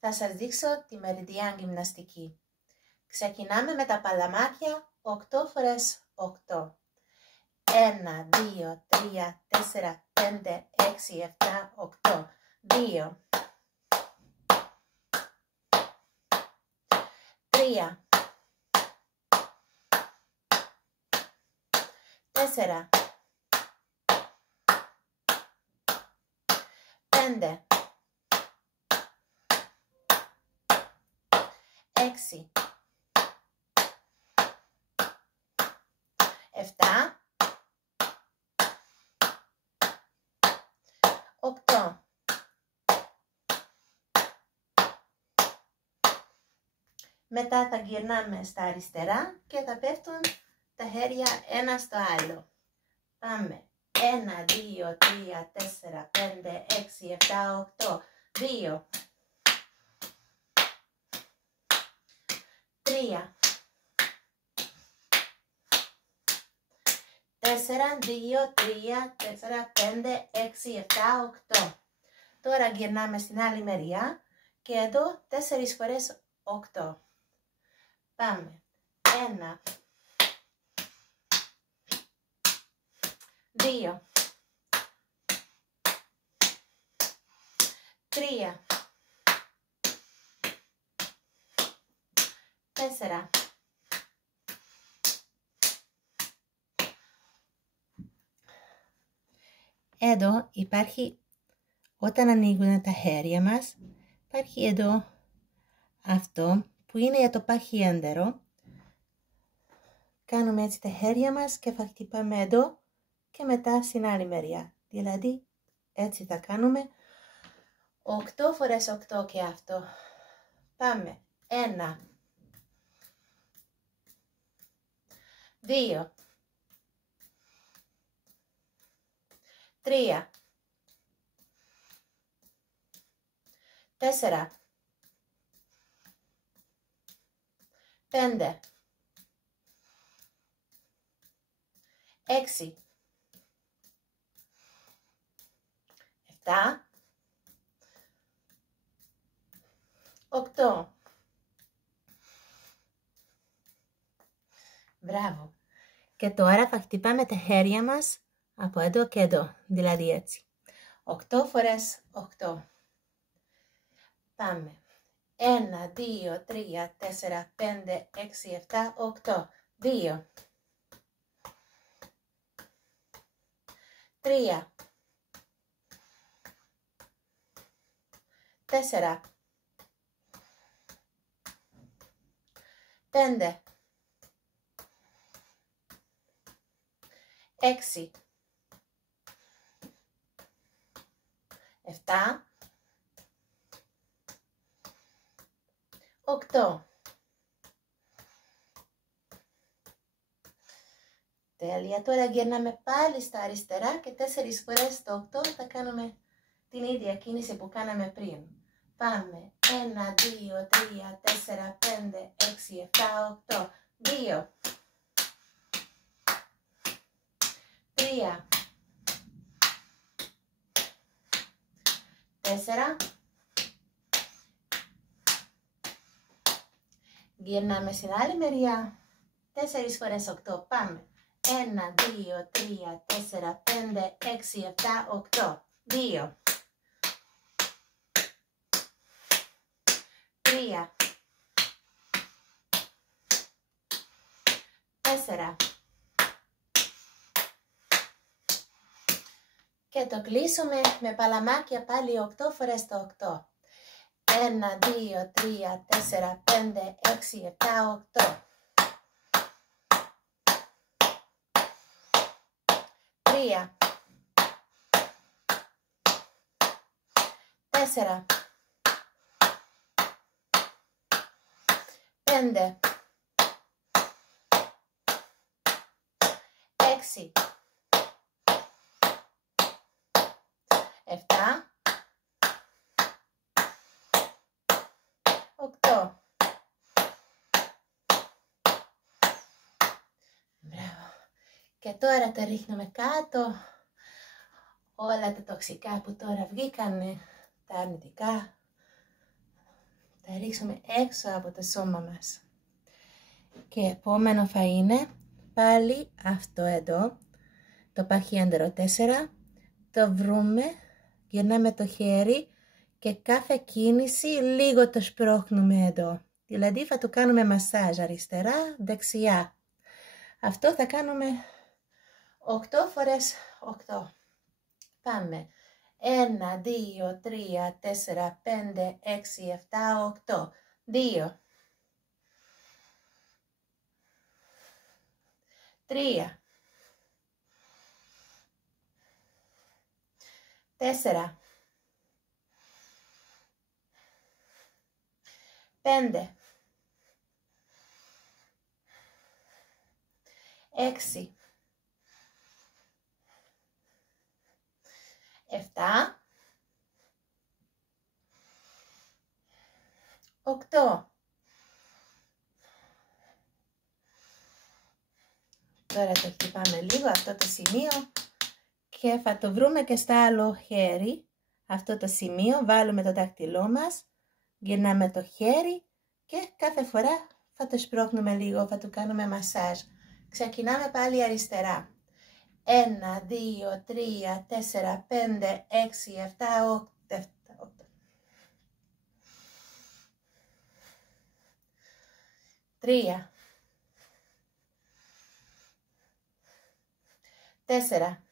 Θα σας δείξω τη μεριδιάν γυμναστική. Ξεκινάμε με τα παλαμάκια 8 φορές 8. 1, 2, 3, 4, 5, 6, 7, 8. 2. 3. 4. 5. 6. 7. 8. Μετά θα γυρνάμε στα αριστερά και θα πέφτουν τα χέρια ένα στο άλλο. Πάμε. 1, 2, 3, 4, 5, 6, 7, 8. 2. 3. 4, 2, 3, 4, 5, 6, 7, 8. Τώρα γυρνάμε στην άλλη μεριά και εδώ 4 φορές 8. Πάμε. 1. 2. 3. 4. 'Εδώ υπάρχει, όταν ανοίγουν τα χέρια μας, υπάρχει εδώ αυτό που είναι για το παχιέντερο. Κάνουμε έτσι τα χέρια μας και θα χτυπάμε εδώ και μετά στην άλλη μεριά. Δηλαδή έτσι θα κάνουμε 8 φορές 8 και αυτό. Πάμε. 1. 2. 3. 4. 5. 6. 7. 8. Μπράβο. Και τώρα θα χτυπάμε τα χέρια μας από εδώ και εδώ, δηλαδή έτσι. 8 φορές 8. Πάμε. 1, 2, 3, 4, 5, 6, 7, 8. 2. 3. 4. 5. 6. 7. 8. Τέλεια. Τώρα γυρνάμε πάλι στα αριστερά και 4 φορές το 8 θα κάνουμε την ίδια κίνηση που κάναμε πριν. Πάμε. 1, 2, 3, 4, 5, 6, 7, 8. 2. 3. 4. Γυρνάμε στην άλλη μεριά. 4 φορές 8. Πάμε. 1, 2, 3, 4, 5, 6, 7, 8. 2. 3. 4. Και το κλείσουμε με παλαμάκια πάλι 8 φορές το 8. 1, 2, 3, 4, 5, 6, 7, 8. 3. 4. 5. 6. 7. 8. Μπράβο. Και τώρα τα ρίχνουμε κάτω. Όλα τα τοξικά που τώρα βγήκανε, τα αρνητικά. τα ρίξουμε έξω από το σώμα μας. Και επόμενο θα είναι πάλι αυτό εδώ, το παχιέντερο 4, το βρούμε, γυρνάμε το χέρι και κάθε κίνηση λίγο το σπρώχνουμε εδώ. Δηλαδή θα το κάνουμε μασάζ αριστερά, δεξιά. Αυτό θα κάνουμε 8 φορές 8. Πάμε. 1, 2, 3, 4, 5, 6, 7, 8. 2. 3. 4. 5. 6. 7. 8. Τώρα το χτυπάμε λίγο αυτό το σημείο και θα το βρούμε και στα άλλο χέρι. Αυτό το σημείο βάλουμε το δάχτυλό μας, γυρνάμε το χέρι και κάθε φορά θα το σπρώχνουμε λίγο, θα το κάνουμε μασάζ. Ξεκινάμε πάλι αριστερά. 1, 2, 3, 4, 5, 6, 7, 8. 3. 4.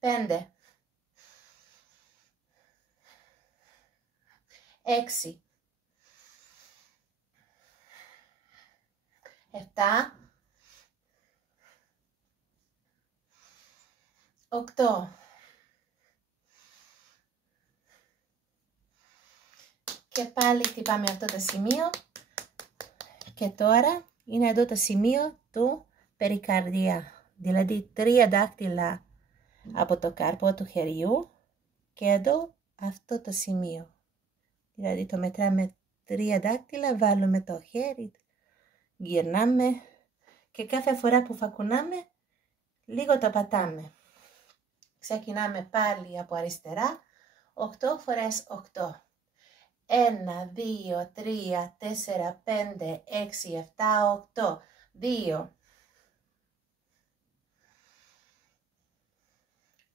5. 6. 7. 8. Και πάλι χτυπάμε αυτό το σημείο. Και τώρα είναι εδώ το σημείο του περικαρδιά. Δηλαδή 3 δάχτυλα από το κάρπο του χεριού και εδώ αυτό το σημείο. Δηλαδή το μετράμε 3 δάχτυλα, βάλουμε το χέρι, γυρνάμε και κάθε φορά που θα κουνάμε λίγο το πατάμε. Ξεκινάμε πάλι από αριστερά, 8 φορές 8. 1, 2, 3, 4, 5, 6, 7, 8. 2.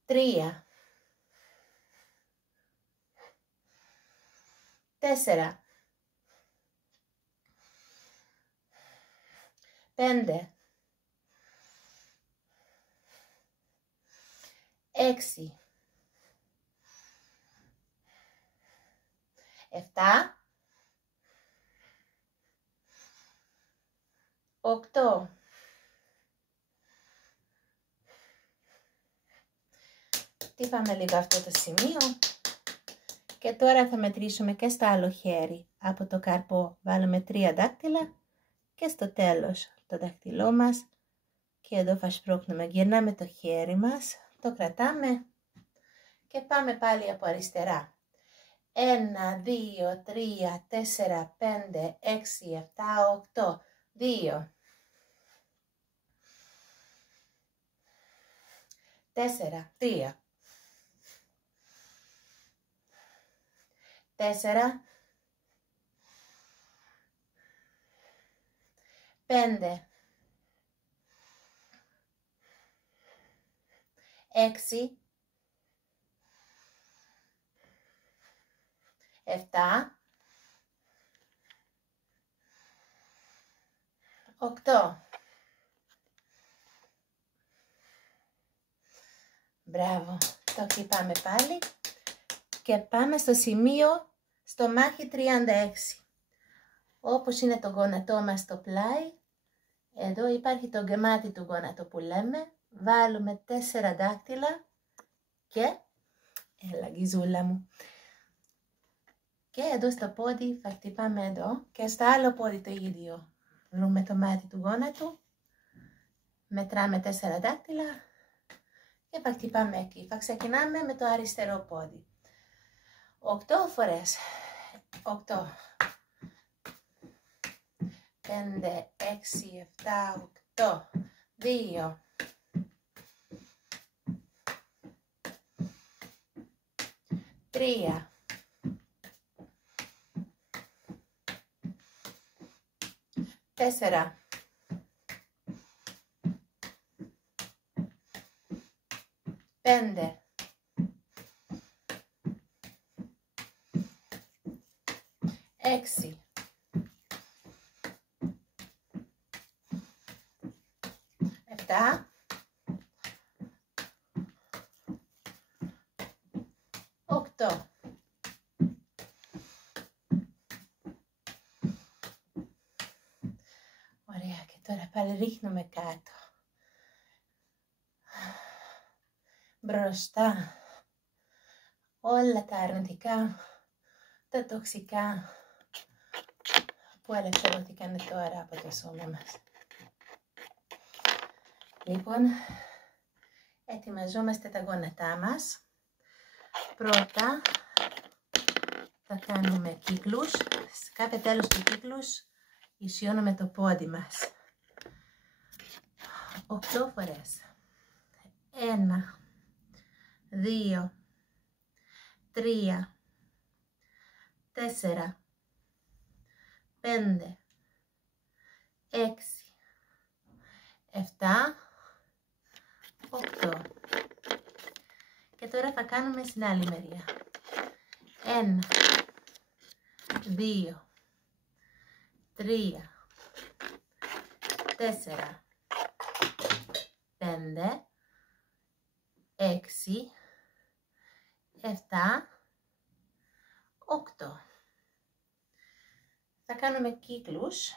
3. 4. 5. 6. 7. 8. Χτύπαμε λίγο αυτό το σημείο και τώρα θα μετρήσουμε και στο άλλο χέρι. Από το καρπό βάλουμε 3 δάχτυλα και στο τέλος το δάχτυλό μας και εδώ θα σπρώχνουμε, γυρνάμε το χέρι μας, το κρατάμε και πάμε πάλι από αριστερά. 1, 2, 3, 4, 5, 6, 7, 8. 2. 4. 3. 4. 5. 6. 7. 8. Μπράβο, το χτυπάμε πάλι και πάμε στο σημείο στο μάχη 36. Όπως είναι το γόνατό μας στο πλάι, εδώ υπάρχει το γεμάτι του γόνατο που λέμε, βάλουμε 4 δάχτυλα και, έλα γυζούλα μου, και εδώ στο πόδι θα χτυπάμε εδώ και στο άλλο πόδι το ίδιο. Βρούμε το μάτι του γόνατου, μετράμε 4 δάχτυλα και θα χτυπάμε εκεί. Θα ξεκινάμε με το αριστερό πόδι. 8 φορές. 8. 5, 6, 7, 8. 2. 3. 3, 4, 5, 6, 7, 8. Ωραία, και τώρα πάλι ρίχνουμε κάτω. Μπροστά. Όλα τα αρνητικά, τα τοξικά που ελευθερώθηκαν τώρα από το σώμα μας. Λοιπόν, ετοιμαζόμαστε τα γόνατά μας. Πρώτα θα κάνουμε κύκλους. Σε κάθε τέλος του κύκλους ισιώνουμε το πόδι μας. 8 φορές. 1, 2, 3, 4, 5, 6, 7, 8. Και τώρα θα κάνουμε στην άλλη μεριά. 1, 2, 3, 4, 5, 6, 7, 8. Θα κάνουμε κύκλους.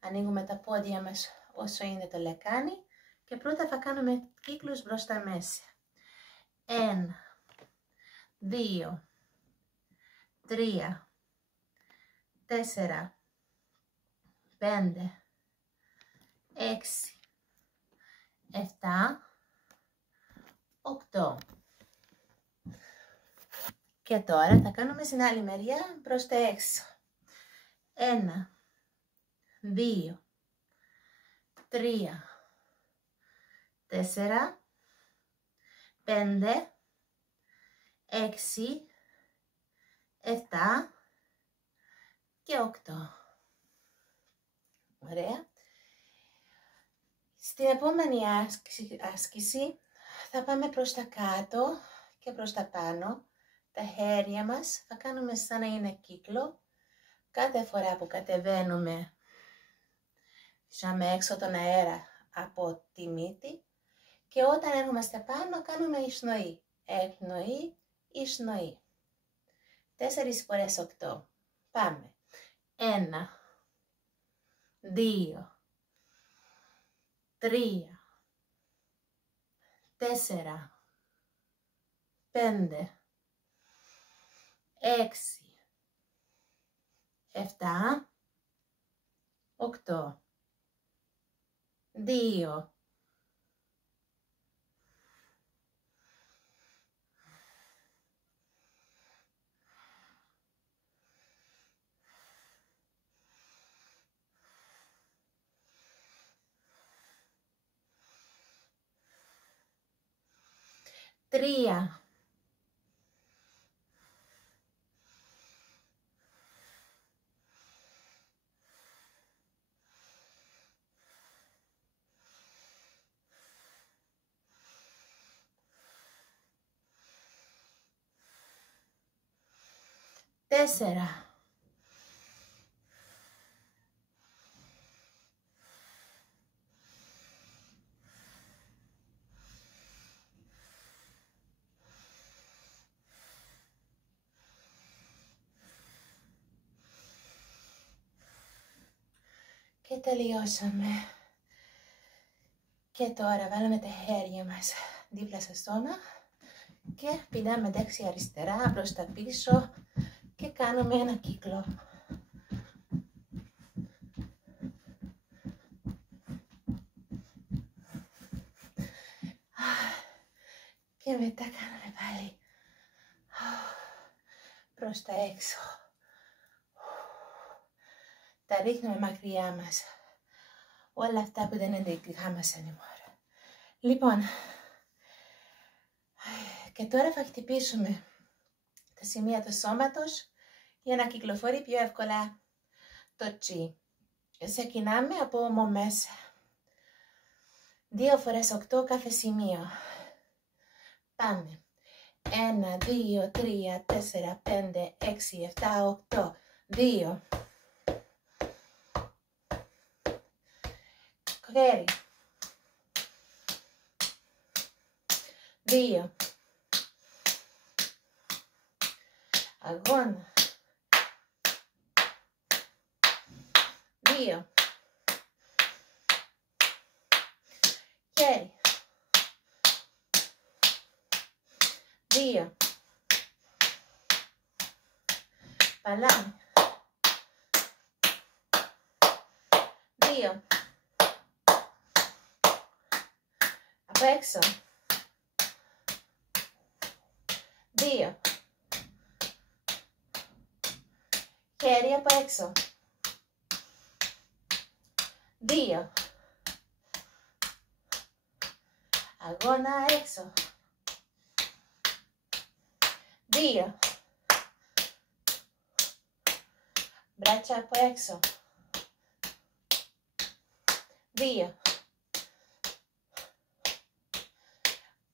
Ανοίγουμε τα πόδια μας όσο είναι το λεκάνι και πρώτα θα κάνουμε κύκλους μπροστά μέσα. 1, 2, 3, 4, 5, 6, 7, 8. Και τώρα θα κάνουμε στην άλλη μεριά προς τα έξω. 1, 2, 3, 4, 5, 6, 7 και 8. Ωραία. Στην επόμενη άσκηση θα πάμε προς τα κάτω και προς τα πάνω. Τα χέρια μας θα κάνουμε σαν να είναι κύκλο. Κάθε φορά που κατεβαίνουμε, ζάμε έξω τον αέρα από τη μύτη και όταν έρχομαστε πάνω κάνουμε εισπνοή. Εκπνοή, εισπνοή. 4 φορές 8. Πάμε. 1, 2, 3, 4, 5, 6, 7, 8, 2, 3, 4, 'Και τελειώσαμε. Και τώρα βάλουμε τα χέρια μας δίπλα στο στόμα και πηδάμε δεξιά αριστερά προς τα πίσω και κάνουμε ένα κύκλο. Και μετά κάνουμε πάλι προς τα έξω. Τα ρίχνουμε μακριά μας. Όλα αυτά που δεν είναι δικά μας anymore. Λοιπόν, και τώρα θα χτυπήσουμε τα σημεία του σώματος για να κυκλοφορεί πιο εύκολα το τσι. Ξεκινάμε από ώμο μέσα. 2 φορές 8 κάθε σημείο. Πάμε. 1, 2, 3, 4, 5, 6, 7, 8. 2. Χέρι. 2. Αγώνα. 2. Χέρι. 2. Παλάμι. 2. Απ' έξω. 2. Χέρι από έξω. 2. Αγώνα έξω. 2. Μπράτσα από έξω. 2.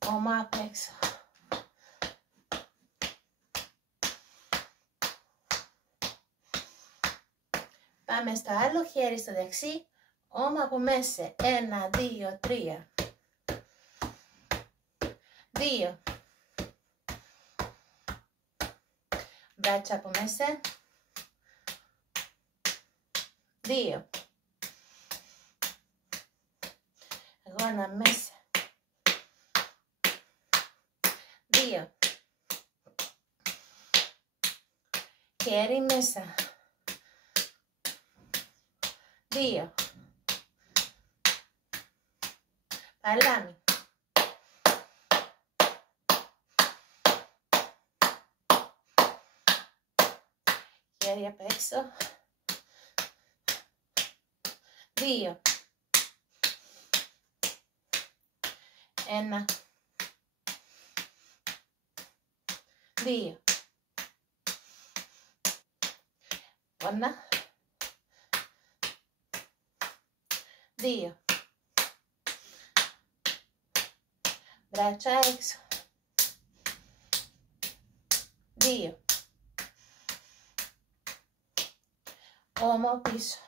Ώμο από έξω. Πάμε στο άλλο χέρι στο δεξί. Ώμο από μέσα. 1, 2, 3. 2. Μπράτσα από μέσα. 2. Αγώνα μέσα. 2. Χέρι μέσα. 2. Παλάμι. 2. Απ' έξω. 2. 1. 2. 1. 2. Braccia έξω. 2. Ώμο πίσω.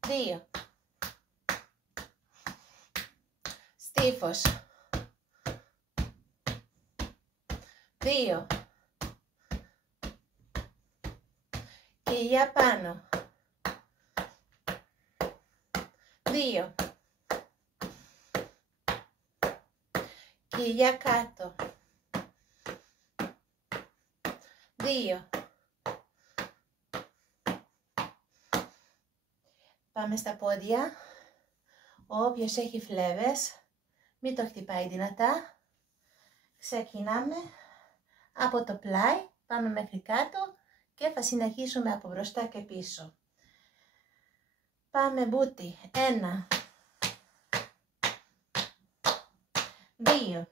2. Στίφος. 2. Κοιλιά πάνω. 2. Κοιλιά κάτω. 2. Πάμε στα πόδια. Όποιος έχει φλέβες, μην το χτυπάει δυνατά. Ξεκινάμε από το πλάι, πάμε μέχρι κάτω και θα συνεχίσουμε από μπροστά και πίσω. Πάμε μπούτι. 1. 2.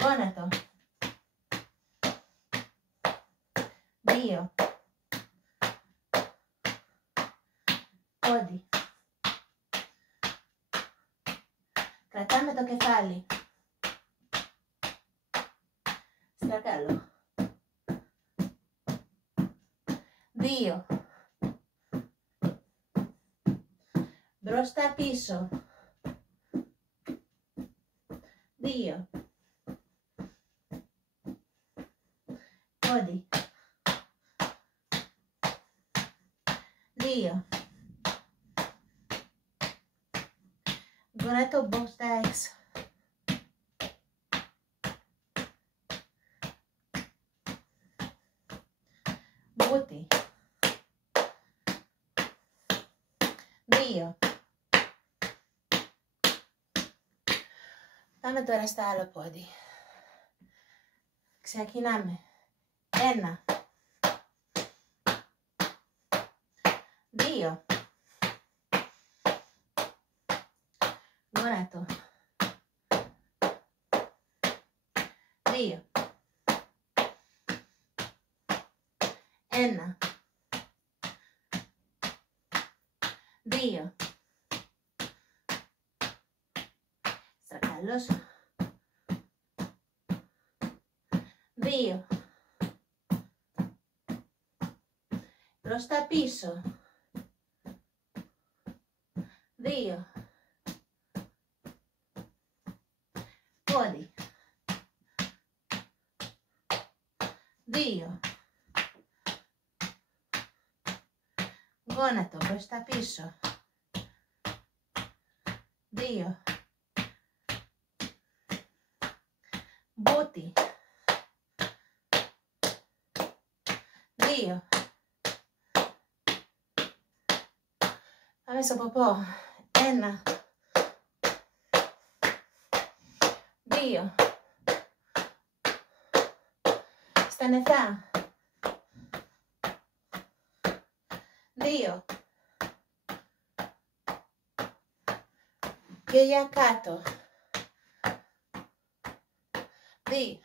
Γόνατο. 2. Πόδι. Κρατάμε το κεφάλι. Στρακάλω. 2. Μπροστά πίσω. 2. Πόδι. 2. Γόνατο μπροστά έξω. 2. Πάμε τώρα στα άλλο πόδι. Ξεκινάμε. 1. 2. Γόνατο. 2, 1, 2, στρακαλώς, 2, προς τα πίσω, 2, πόδι, 2, γόνατο προς τα πίσω, 2, μπούτι, 2, πάμε στο ποπό, 1, 2, στα νεφρά, 2, και για κάτω, 2,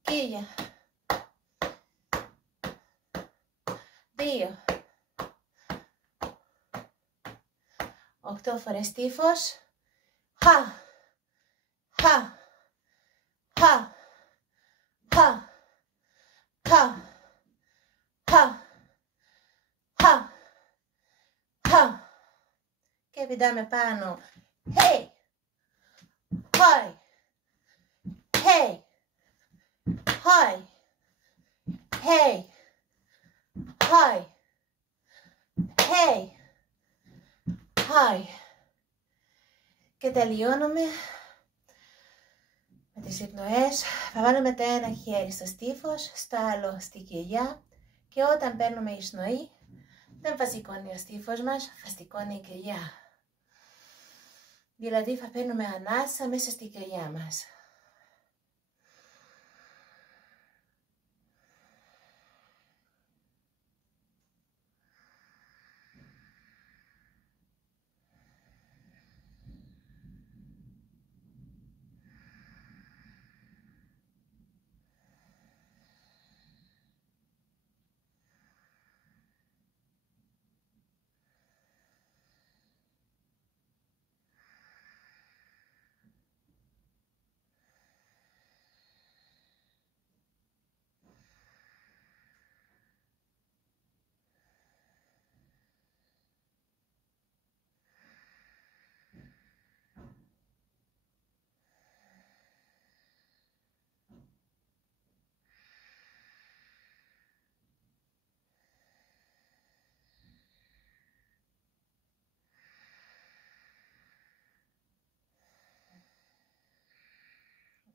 κοίγια, 2, 8 φορές τύφος, χα, χα, χα, χα, χα, χα, χα, χα, και πηδάμε πάνω, hey, hi, hey, hi, hey, hi, hey, hi. Και τελειώνουμε με τις υπνοές. Θα βάλουμε το ένα χέρι στο στίφος, στο άλλο στη κοιλιά και όταν παίρνουμε εισπνοή δεν θα σηκώνει ο στίφος μας, θα σηκώνει η κοιλιά. Δηλαδή θα παίρνουμε ανάσα μέσα στη κοιλιά μας.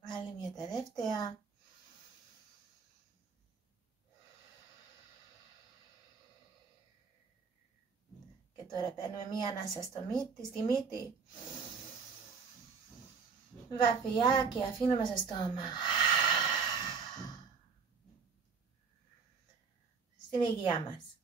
Άλλη μια τελευταία. Και τώρα παίρνουμε μία ανάσα στη μύτη. Βαθιά και αφήνουμε στο στόμα. Στην υγεία μας.